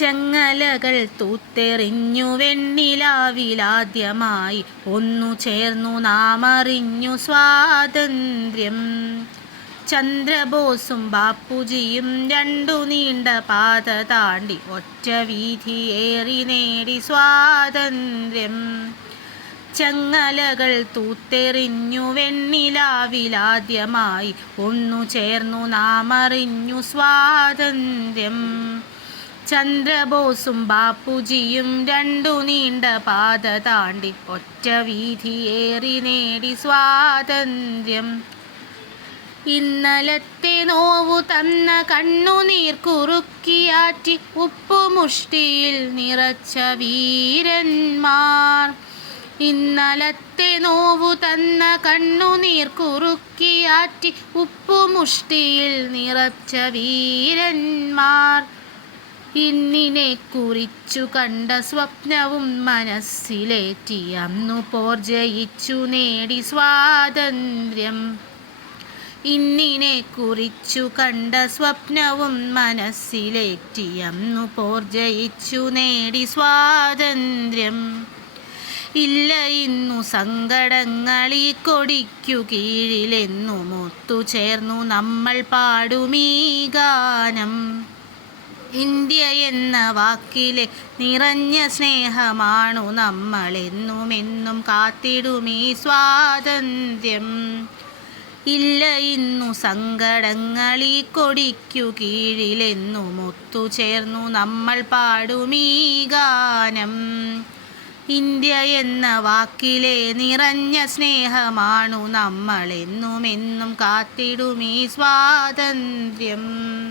ചെങ്ങലകൾ തൂത്തെറിഞ്ഞു വെണ്ണിലാവിലാദ്യമായി ഒന്നു ചേർന്നു നാം അറിഞ്ഞു സ്വാതന്ത്ര്യം. ചന്ദ്രബോസും ബാപ്പുജിയും രണ്ടു നീണ്ട പാത താണ്ടി ഒറ്റ വീഥിയേറി നേടി സ്വാതന്ത്ര്യം. ചെങ്ങലകൾ തൂത്തെറിഞ്ഞു വെണ്ണിലാവിലാദ്യമായി ഒന്നു ചേർന്നു നാം അറിഞ്ഞു സ്വാതന്ത്ര്യം. ചന്ദ്രബോസും ബാപ്പുജിയും രണ്ടു നീണ്ട പാത താണ്ടി ഒറ്റ വീഥിയേറി നേടി സ്വാതന്ത്ര്യം. ഇന്നലത്തെ നോവു തന്ന കണ്ണുനീർ കുറുക്കിയാറ്റി ഉപ്പുമുഷ്ടിയിൽ നിറച്ച വീരന്മാർ. ഇന്നലത്തെ നോവു തന്ന കണ്ണുനീർ കുറുക്കിയാറ്റി ഉപ്പുമുഷ്ടിയിൽ നിറച്ച വീരന്മാർ. ഇന്നിനെ കുറിച്ചു കണ്ട സ്വപ്നവും മനസ്സിലേറ്റി അന്നു പോർ ജയിച്ചു നേടി സ്വാതന്ത്ര്യം. ഇന്നിനെ കുറിച്ചു കണ്ട സ്വപ്നവും മനസ്സിലേറ്റി അന്നു പോർ ജയിച്ചു നേടി സ്വാതന്ത്ര്യം. ഇല്ല ഇന്നു സങ്കടങ്ങളീ കൊടിക്കു കീഴിലെന്നും ഒത്തുചേർന്നു നമ്മൾ പാടുമീ ഗാനം. ഇന്ത്യ എന്ന വാക്കിലെ നിറഞ്ഞ സ്നേഹമാണു നമ്മളെന്നുമെന്നും കാത്തിടുമീ സ്വാതന്ത്ര്യം. ഇല്ല ഇന്നു സങ്കടങ്ങളീ കൊടിക്കു കീഴിലെന്നും ഒത്തുചേർന്നു നമ്മൾ പാടുമീ ഗാനം. ഇന്ത്യ എന്ന വാക്കിലെ നിറഞ്ഞ സ്നേഹമാണു നമ്മളെന്നുമെന്നും കാത്തിടുമീ സ്വാതന്ത്ര്യം.